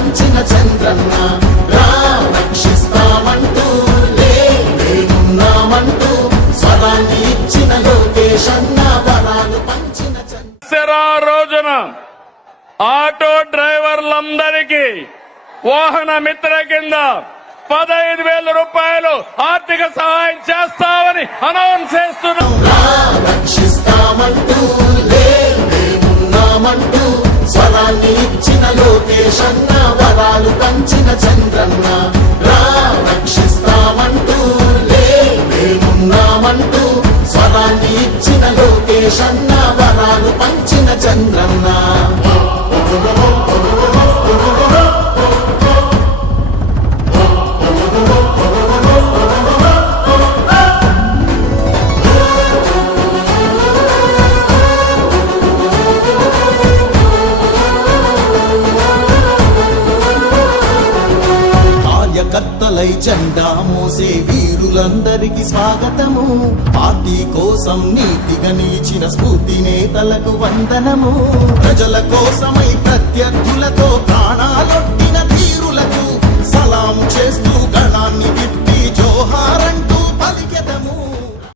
పంచిన చంద్రన్న రక్షిస్తామంటూ లేనున్నామంటూ స్వరాన్ని ఇచ్చిన లోకేష్ అన్న వరాలు పంచిన దసరా రోజున ఆటో డ్రైవర్లందరికీ వాహన మిత్ర కింద 15,000 రూపాయలు ఆర్థిక సహాయం చేస్తామని అనౌన్స్ చేస్తున్నాం. రక్షిస్తామంటూ లేనున్నామంటూ స్వరాన్ని ఇచ్చిన లోకేష్ అన్న వరాలు పంచిన చంద్రన్న రక్షిస్తామంటూ లేనున్నామంటూ స్వరాన్ని ఇచ్చిన లోకేష్ అన్న వరాలు పంచిన చంద్రన్న. కార్యకర్తలై జెండా మోసే వీరులందరికీ స్వాగతము. పార్టీ కోసం నీతిగా నిలిచిన స్ఫూర్తి నేతలకు వందనము. ప్రజల కోసమై ప్రత్యర్థుల